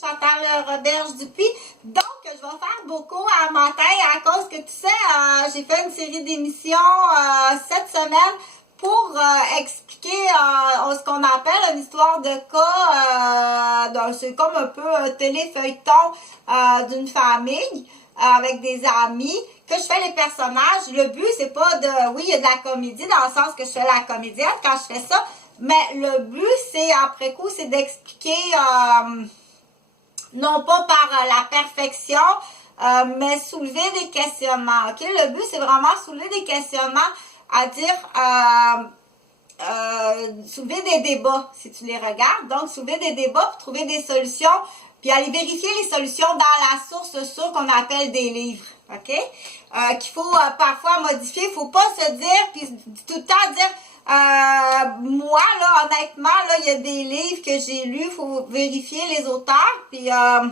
Chantal Roberge Dupuis. Donc, je vais faire beaucoup à matin à cause que, tu sais, j'ai fait une série d'émissions cette semaine pour expliquer ce qu'on appelle une histoire de cas, c'est comme un peu un téléfeuilleton d'une famille avec des amis, que je fais les personnages. Le but, c'est pas de... Oui, il y a de la comédie dans le sens que je fais la comédienne quand je fais ça, mais le but, c'est, après coup, c'est d'expliquer... non pas par la perfection, mais soulever des questionnements, ok? Le but, c'est vraiment soulever des questionnements, à dire, soulever des débats, si tu les regardes. Donc, soulever des débats pour trouver des solutions, puis aller vérifier les solutions dans la source sûre qu'on appelle des livres, ok? Qu'il faut parfois modifier. Il faut pas se dire, puis tout le temps dire... moi, là, honnêtement, là, il y a des livres que j'ai lus, il faut vérifier les auteurs, puis dire,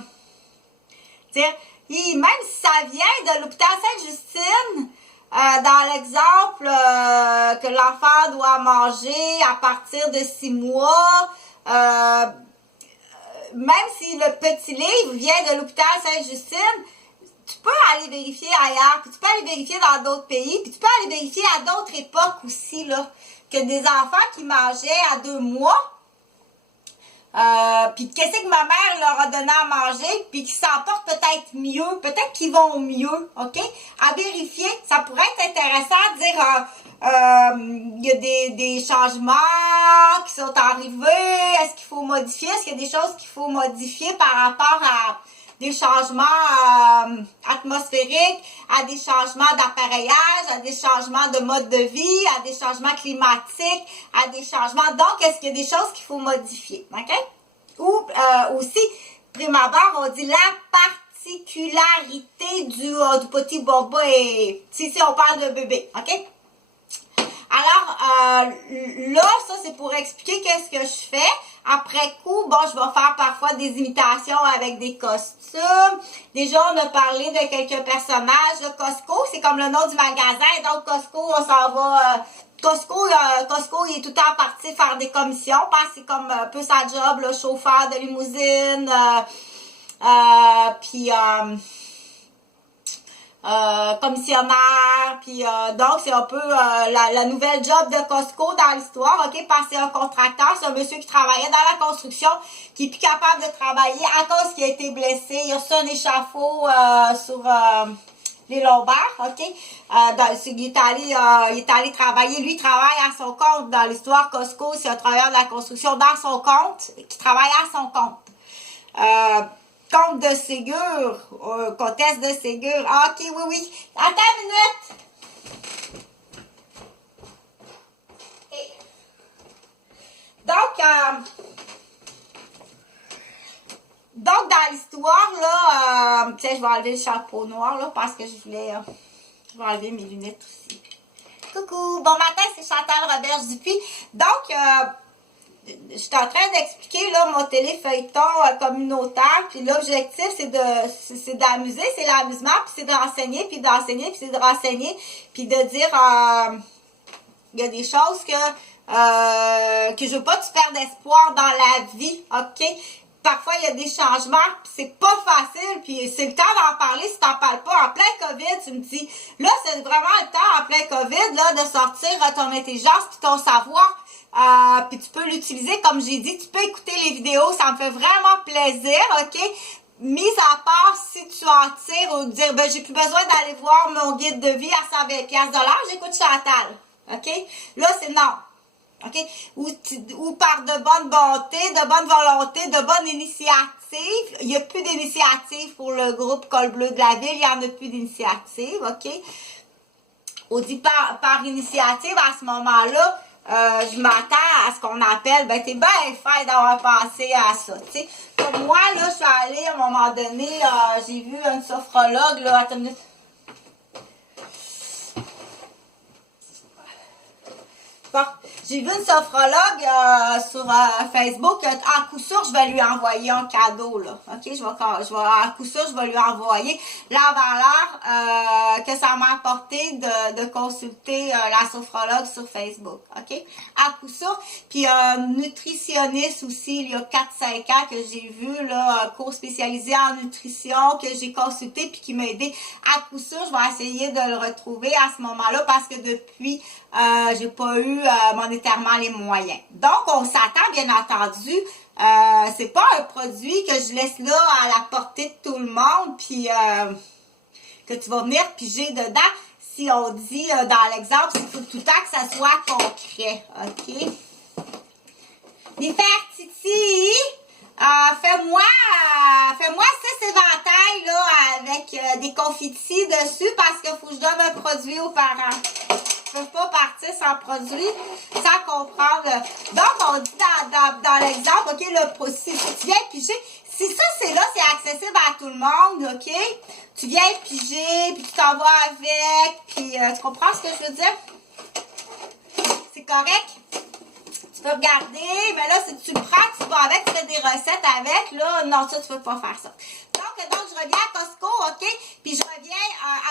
même si ça vient de l'hôpital Sainte-Justine, dans l'exemple que l'enfant doit manger à partir de 6 mois, même si le petit livre vient de l'hôpital Sainte-Justine, tu peux aller vérifier ailleurs, puis tu peux aller vérifier dans d'autres pays, puis tu peux aller vérifier à d'autres époques aussi, là, que des enfants qui mangeaient à 2 mois, puis qu'est-ce que ma mère leur a donné à manger, puis qui s'en portent peut-être mieux, peut-être qu'ils vont mieux, ok? À vérifier, ça pourrait être intéressant de dire, il y a des changements qui sont arrivés, est-ce qu'il faut modifier, est-ce qu'il y a des choses qu'il faut modifier par rapport à des changements atmosphériques, à des changements d'appareillage, à des changements de mode de vie, à des changements climatiques, à des changements... Donc, est-ce qu'il y a des choses qu'il faut modifier, ok? Ou aussi, prime abord, on dit la particularité du petit bobo et... Si on parle de bébé, ok? Alors, là, ça, c'est pour expliquer qu'est-ce que je fais. Après coup, bon, je vais faire parfois des imitations avec des costumes. Déjà, on a parlé de quelques personnages. Là, Costco, c'est comme le nom du magasin. Donc, Costco, on s'en va... Costco, il est tout le temps parti faire des commissions parce que c'est comme un peu sa job, le chauffeur de limousine. Puis... commissionnaire, puis donc c'est un peu la nouvelle job de Costco dans l'histoire, ok, parce que c'est un contracteur, c'est un monsieur qui travaillait dans la construction, qui est plus capable de travailler à cause qu'il a été blessé, il a reçu un échafaud sur les lombaires, ok, il est allé travailler, lui il travaille à son compte dans l'histoire. Costco, c'est un travailleur de la construction dans son compte, qui travaille à son compte. Compte de Ségur, comtesse de Ségur. Ah, ok, oui. Attends une minute. Et... Donc, dans l'histoire, là, tiens, je vais enlever le chapeau noir, là, parce que je vais enlever mes lunettes aussi. Coucou, bon matin, c'est Chantal Roberge Dupuis. Donc, je suis en train d'expliquer là mon téléfeuilleton communautaire, puis l'objectif c'est d'amuser, c'est l'amusement, puis c'est de renseigner, puis d'enseigner, puis c'est de renseigner, puis de dire il y a des choses que je veux pas que tu perdes espoir dans la vie, ok? Parfois, il y a des changements, puis c'est pas facile, puis c'est le temps d'en parler si t'en parles pas. En plein COVID, tu me dis, là, c'est vraiment le temps, en plein COVID, là, de sortir ton intelligence puis ton savoir. Puis tu peux l'utiliser, comme j'ai dit, tu peux écouter les vidéos, ça me fait vraiment plaisir, ok? Mis à part si tu en tires ou dire, ben j'ai plus besoin d'aller voir mon guide de vie à 120$, j'écoute Chantal, ok? Là, c'est non, ok? Ou par de bonne bonté, de bonne volonté, de bonne initiative. Il n'y a plus d'initiative pour le groupe Col Bleu de la Ville, il n'y en a plus d'initiative, ok? On dit par initiative, à ce moment-là, je m'attends à ce qu'on appelle, ben t'es bien fait d'avoir pensé à ça, tu sais. Comme moi, là, je suis allée, à un moment donné, j'ai vu une sophrologue, là, attends une minute. Bon, j'ai vu une sophrologue sur Facebook. À coup sûr, je vais lui envoyer un cadeau, là. OK? À coup sûr, je vais lui envoyer la valeur que ça m'a apporté de consulter la sophrologue sur Facebook. OK? À coup sûr. Puis nutritionniste aussi, il y a 4-5 ans que j'ai vu, là, un cours spécialisé en nutrition que j'ai consulté puis qui m'a aidé. À coup sûr, je vais essayer de le retrouver à ce moment-là parce que depuis, j'ai pas eu monétairement les moyens. Donc, on s'attend, bien entendu, c'est pas un produit que je laisse là à la portée de tout le monde, puis que tu vas venir piger dedans. Si on dit dans l'exemple, il faut tout le temps que ça soit concret. OK? Nefertiti, fais-moi 6 éventails là, avec des confitis dessus parce qu'il faut que je donne un produit aux parents. Je ne peux pas partir sans produit, sans comprendre. Donc, on dit dans l'exemple, OK, si tu viens piger, si ça, c'est là, c'est accessible à tout le monde, OK? Tu viens piger, puis tu t'en vas avec, puis tu comprends ce que je veux dire? C'est correct? Tu peux regarder, mais là, si tu le prends, tu vas avec, tu fais des recettes avec, là, non, ça, tu peux pas faire ça. Donc, je reviens à Costco, OK? Puis je reviens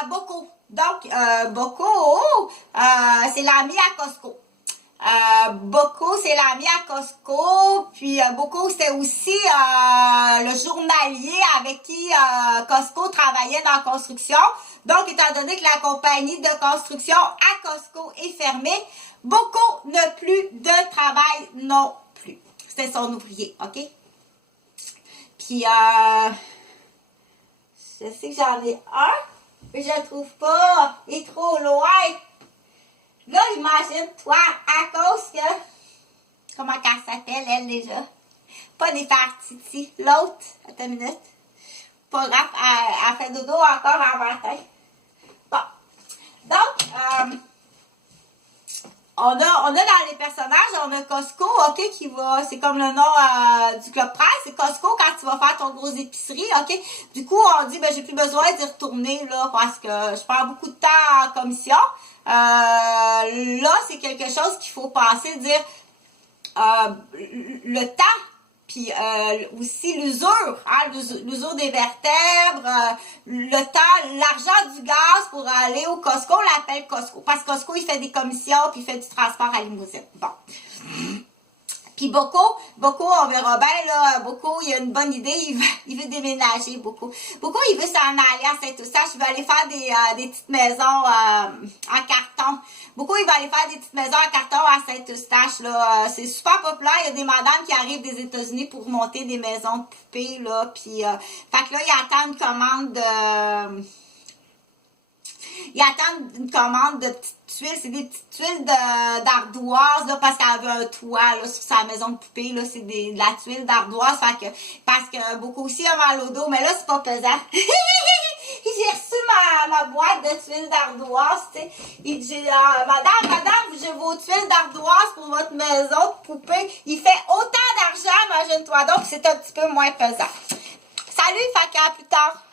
à Bocaux. Donc, Bocaux, c'est l'ami à Costco. Bocaux, c'est l'ami à Costco. Puis, Bocaux, c'est aussi le journalier avec qui Costco travaillait dans la construction. Donc, étant donné que la compagnie de construction à Costco est fermée, Bocaux n'a plus de travail non plus. C'était son ouvrier, OK? Puis, je sais que j'en ai un, mais je le trouve pas. Il est trop loin. Là, imagine-toi, à cause que... Comment qu'elle s'appelle, elle, déjà? Pas Nefertiti. L'autre, attends une minute. Pas grave, elle fait dodo encore en matin. Bon. Donc, on a dans les personnages, on a Costco, OK, qui va, c'est comme le nom du Club Presse, c'est Costco quand tu vas faire ton gros épicerie, OK. Du coup, on dit, ben, j'ai plus besoin d'y retourner, là, parce que je perds beaucoup de temps en commission. Là, c'est quelque chose qu'il faut penser, dire, le temps, puis aussi l'usure, hein, l'usure des vertèbres, le temps, l'argent du gaz pour aller au Costco, on l'appelle Costco. Parce que Costco, il fait des commissions, puis il fait du transport à limousine. Bon. Puis Bocaux, on verra bien, là, Bocaux, il a une bonne idée, il veut déménager, Bocaux. Bocaux, il veut s'en aller à Saint-Eustache, il veut aller faire des petites maisons en carton. Bocaux, il va aller faire des petites maisons en carton à Saint-Eustache, là. C'est super populaire, il y a des madames qui arrivent des États-Unis pour monter des maisons de poupées, là, puis, fait que là, il attend une commande de... Il attend une commande de petites tuiles. C'est des petites tuiles d'ardoise, là, parce qu'elle veut un toit, là, sur sa maison de poupée, là. C'est de la tuile d'ardoise, parce que beaucoup aussi a mal au dos, mais là, c'est pas pesant. J'ai reçu ma boîte de tuiles d'ardoise, tu sais. Il dit, madame, j'ai vos tuiles d'ardoise pour votre maison de poupée. Il fait autant d'argent, imagine-toi donc, c'est un petit peu moins pesant. Salut, fait qu'à plus tard.